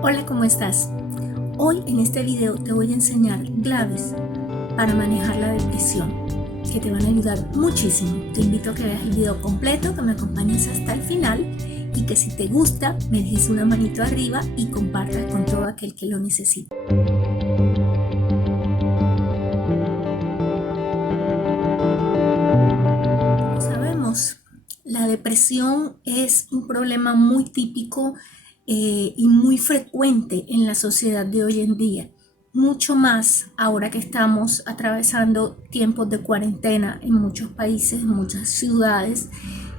Hola, ¿cómo estás? Hoy en este video te voy a enseñar claves para manejar la depresión que te van a ayudar muchísimo. Te invito a que veas el video completo, que me acompañes hasta el final y que si te gusta me dejes una manito arriba y compartas con todo aquel que lo necesite. Como sabemos, la depresión es un problema muy típico y muy frecuente en la sociedad de hoy en día, mucho más ahora que estamos atravesando tiempos de cuarentena en muchos países, en muchas ciudades,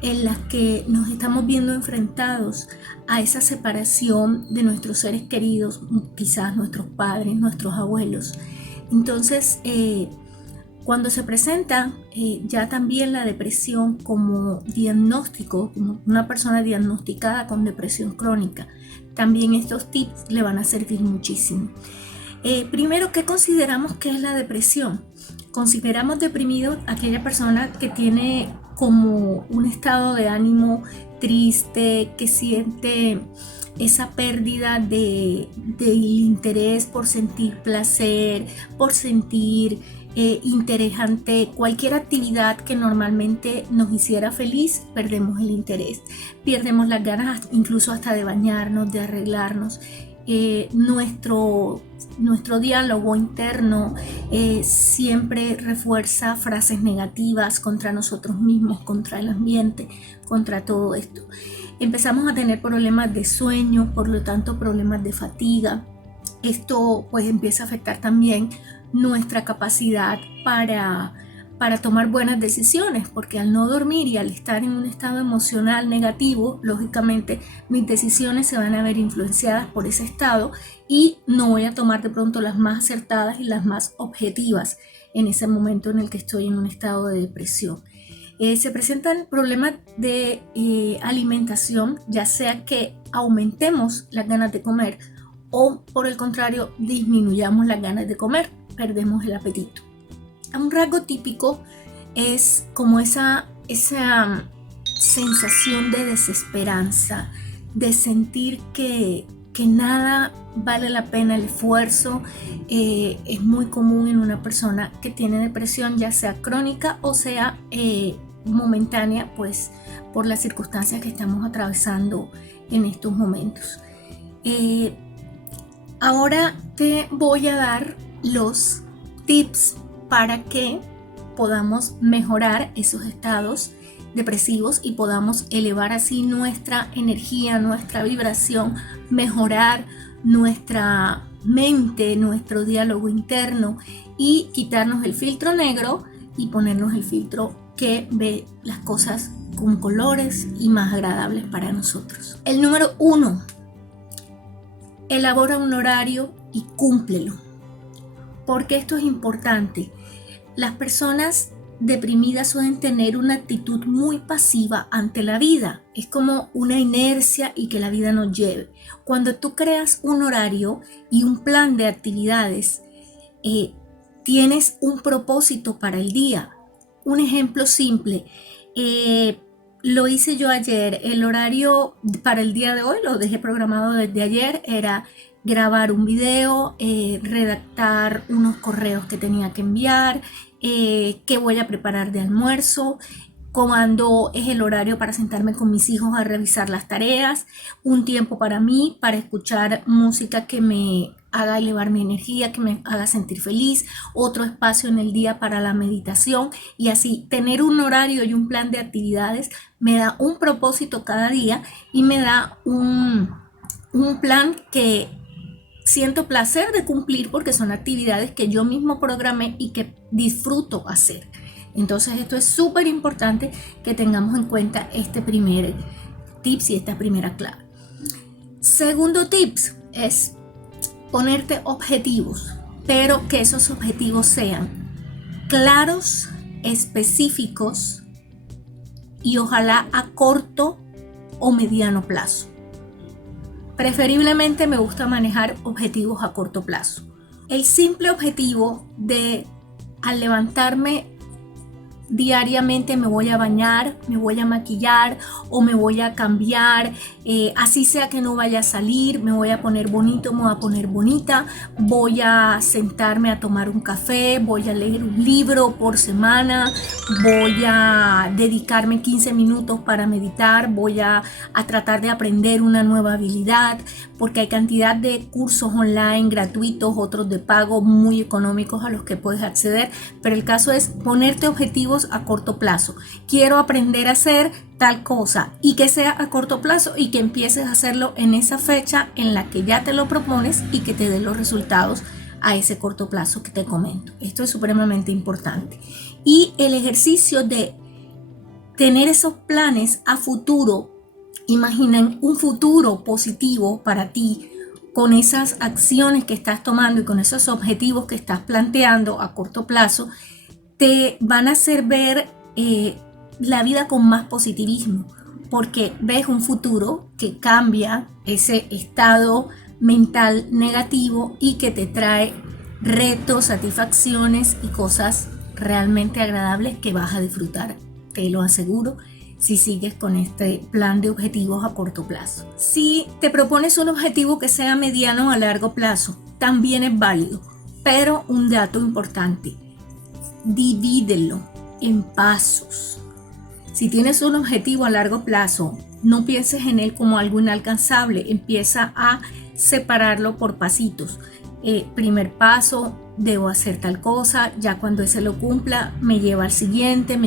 en las que nos estamos viendo enfrentados a esa separación de nuestros seres queridos, quizás nuestros padres, nuestros abuelos. Entonces, cuando se presenta ya también la depresión como diagnóstico, como una persona diagnosticada con depresión crónica, también estos tips le van a servir muchísimo. Primero, ¿qué consideramos que es la depresión? Consideramos deprimido aquella persona que tiene como un estado de ánimo triste, que siente esa pérdida del interés por sentir placer, por sentir interés ante cualquier actividad que normalmente nos hiciera feliz. Perdemos el interés, perdemos las ganas incluso hasta de bañarnos, de arreglarnos. Nuestro diálogo interno siempre refuerza frases negativas contra nosotros mismos, contra el ambiente, contra todo esto. Empezamos a tener problemas de sueño, por lo tanto problemas de fatiga. Esto pues empieza a afectar también nuestra capacidad para tomar buenas decisiones, porque al no dormir y al estar en un estado emocional negativo, lógicamente mis decisiones se van a ver influenciadas por ese estado y no voy a tomar de pronto las más acertadas y las más objetivas en ese momento en el que estoy en un estado de depresión. Se presentan problemas de alimentación, ya sea que aumentemos las ganas de comer o por el contrario disminuyamos las ganas de comer, perdemos el apetito. Un rasgo típico es como esa sensación de desesperanza, de sentir que nada vale la pena el esfuerzo. Es muy común en una persona que tiene depresión, ya sea crónica o sea momentánea, pues por las circunstancias que estamos atravesando en estos momentos. Ahora te voy a dar los tips para que podamos mejorar esos estados depresivos y podamos elevar así nuestra energía, nuestra vibración, mejorar nuestra mente, nuestro diálogo interno y quitarnos el filtro negro y ponernos el filtro que ve las cosas con colores y más agradables para nosotros. El número 1, elabora un horario y cúmplelo. Porque esto es importante. Las personas deprimidas suelen tener una actitud muy pasiva ante la vida. Es como una inercia y que la vida nos lleve. Cuando tú creas un horario y un plan de actividades, tienes un propósito para el día. Un ejemplo simple, lo hice yo ayer. El horario para el día de hoy lo dejé programado desde ayer. Era grabar un video, redactar unos correos que tenía que enviar, qué voy a preparar de almuerzo, cuándo es el horario para sentarme con mis hijos a revisar las tareas, un tiempo para mí, para escuchar música que me haga elevar mi energía, que me haga sentir feliz, otro espacio en el día para la meditación, y así tener un horario y un plan de actividades me da un propósito cada día y me da un plan que siento placer de cumplir porque son actividades que yo mismo programé y que disfruto hacer. Entonces esto es súper importante que tengamos en cuenta este primer tips y esta primera clave. Segundo tips es ponerte objetivos, pero que esos objetivos sean claros, específicos y ojalá a corto o mediano plazo. Preferiblemente me gusta manejar objetivos a corto plazo. El simple objetivo de al levantarme diariamente me voy a bañar, me voy a maquillar o me voy a cambiar así sea que no vaya a salir, me voy a poner bonito, me voy a poner bonita, voy a sentarme a tomar un café, voy a leer un libro por semana, voy a dedicarme 15 minutos para meditar, voy a tratar de aprender una nueva habilidad, porque hay cantidad de cursos online gratuitos, otros de pago muy económicos a los que puedes acceder, pero el caso es ponerte objetivos a corto plazo. Quiero aprender a hacer tal cosa y que sea a corto plazo y que empieces a hacerlo en esa fecha en la que ya te lo propones y que te dé los resultados a ese corto plazo que te comento. Esto es supremamente importante. Y el ejercicio de tener esos planes a futuro, imaginen un futuro positivo para ti con esas acciones que estás tomando y con esos objetivos que estás planteando a corto plazo, te van a hacer ver la vida con más positivismo, porque ves un futuro que cambia ese estado mental negativo y que te trae retos, satisfacciones y cosas realmente agradables que vas a disfrutar, te lo aseguro, si sigues con este plan de objetivos a corto plazo. Si te propones un objetivo que sea mediano a largo plazo, también es válido, pero un dato importante: divídelo en pasos. Si tienes un objetivo a largo plazo, no pienses en él como algo inalcanzable, empieza a separarlo por pasitos. Primer paso, debo hacer tal cosa, ya cuando ese lo cumpla, me lleva al siguiente,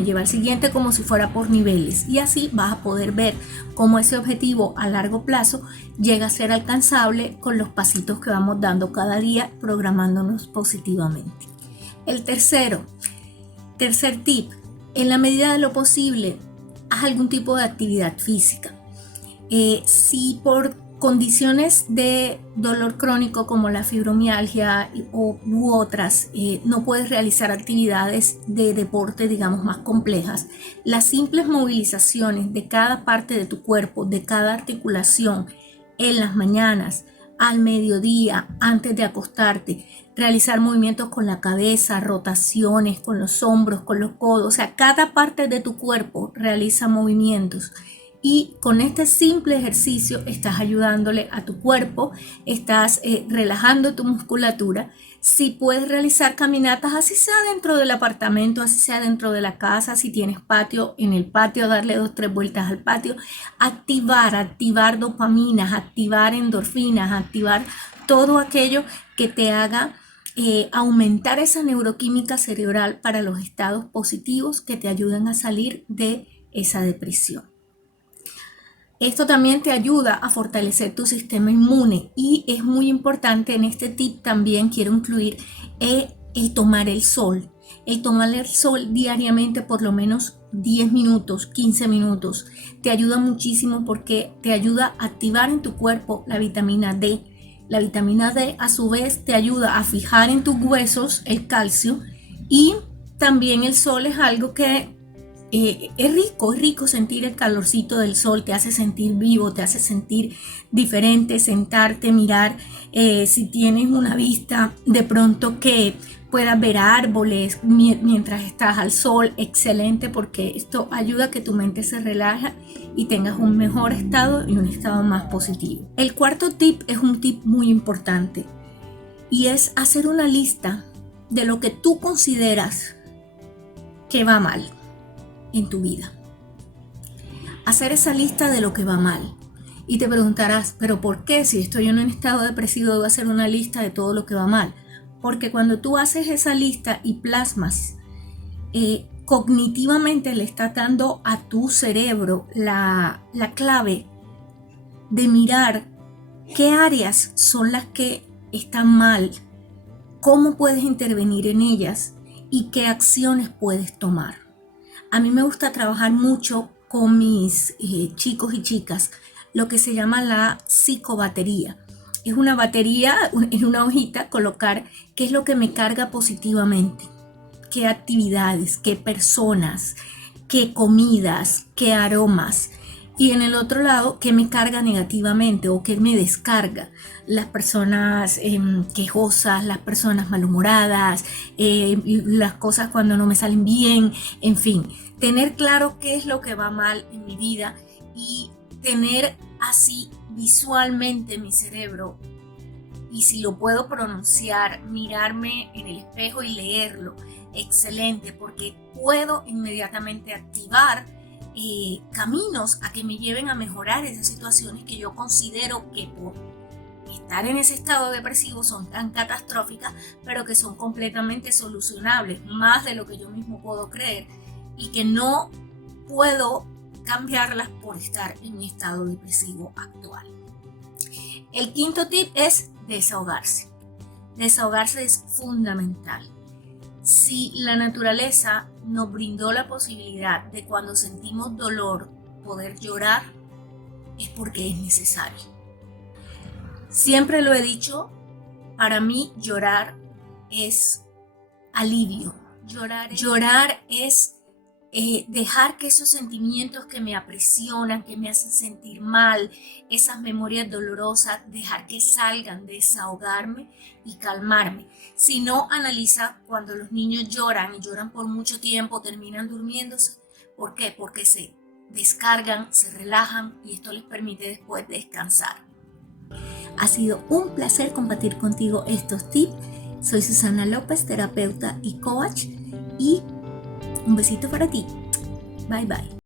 como si fuera por niveles. Y así vas a poder ver cómo ese objetivo a largo plazo llega a ser alcanzable con los pasitos que vamos dando cada día, programándonos positivamente. El tercer tip, en la medida de lo posible, haz algún tipo de actividad física. Si por condiciones de dolor crónico como la fibromialgia u otras no puedes realizar actividades de deporte, digamos, más complejas, las simples movilizaciones de cada parte de tu cuerpo, de cada articulación, en las mañanas, al mediodía, antes de acostarte, realizar movimientos con la cabeza, rotaciones con los hombros, con los codos, o sea, cada parte de tu cuerpo realiza movimientos. Y con este simple ejercicio estás ayudándole a tu cuerpo, estás relajando tu musculatura. Si puedes realizar caminatas, así sea dentro del apartamento, así sea dentro de la casa, si tienes patio, en el patio darle 2-3 vueltas al patio, activar dopaminas, activar endorfinas, activar todo aquello que te haga aumentar esa neuroquímica cerebral para los estados positivos que te ayuden a salir de esa depresión. Esto también te ayuda a fortalecer tu sistema inmune y es muy importante. En este tip también quiero incluir el tomar el sol. El tomar el sol diariamente por lo menos 10 minutos, 15 minutos, te ayuda muchísimo porque te ayuda a activar en tu cuerpo la vitamina D. La vitamina D a su vez te ayuda a fijar en tus huesos el calcio y también el sol es algo que es rico sentir el calorcito del sol, te hace sentir vivo, te hace sentir diferente, sentarte, mirar, si tienes una vista de pronto que puedas ver árboles mientras estás al sol, excelente, porque esto ayuda a que tu mente se relaje y tengas un mejor estado y un estado más positivo. El cuarto tip es un tip muy importante y es hacer una lista de lo que tú consideras que va mal en tu vida. Hacer esa lista de lo que va mal. Y te preguntarás, ¿pero por qué? Si estoy en un estado depresivo, debo hacer una lista de todo lo que va mal. Porque cuando tú haces esa lista y plasmas, cognitivamente le estás dando a tu cerebro la clave de mirar qué áreas son las que están mal, cómo puedes intervenir en ellas y qué acciones puedes tomar. A mí me gusta trabajar mucho con mis chicos y chicas lo que se llama la psicobatería. Es una batería en una hojita, colocar qué es lo que me carga positivamente, qué actividades, qué personas, qué comidas, qué aromas. Y en el otro lado, qué me carga negativamente o qué me descarga. Las personas quejosas, las personas malhumoradas, las cosas cuando no me salen bien, en fin. Tener claro qué es lo que va mal en mi vida y tener así visualmente mi cerebro, y si lo puedo pronunciar, mirarme en el espejo y leerlo, excelente, porque puedo inmediatamente activar caminos a que me lleven a mejorar esas situaciones que yo considero que por estar en ese estado depresivo son tan catastróficas, pero que son completamente solucionables, más de lo que yo mismo puedo creer, y que no puedo cambiarlas por estar en mi estado depresivo actual. El quinto tip es desahogarse. Desahogarse es fundamental. Si la naturaleza nos brindó la posibilidad de, cuando sentimos dolor, poder llorar, es porque es necesario. Siempre lo he dicho, para mí llorar es alivio. Llorar es dejar que esos sentimientos que me aprisionan, que me hacen sentir mal, esas memorias dolorosas, dejar que salgan, desahogarme y calmarme. Si no, analiza cuando los niños lloran y lloran por mucho tiempo, terminan durmiéndose. ¿Por qué? Porque se descargan, se relajan y esto les permite después descansar. Ha sido un placer compartir contigo estos tips. Soy Susana López, terapeuta y coach, y un besito para ti. Bye bye.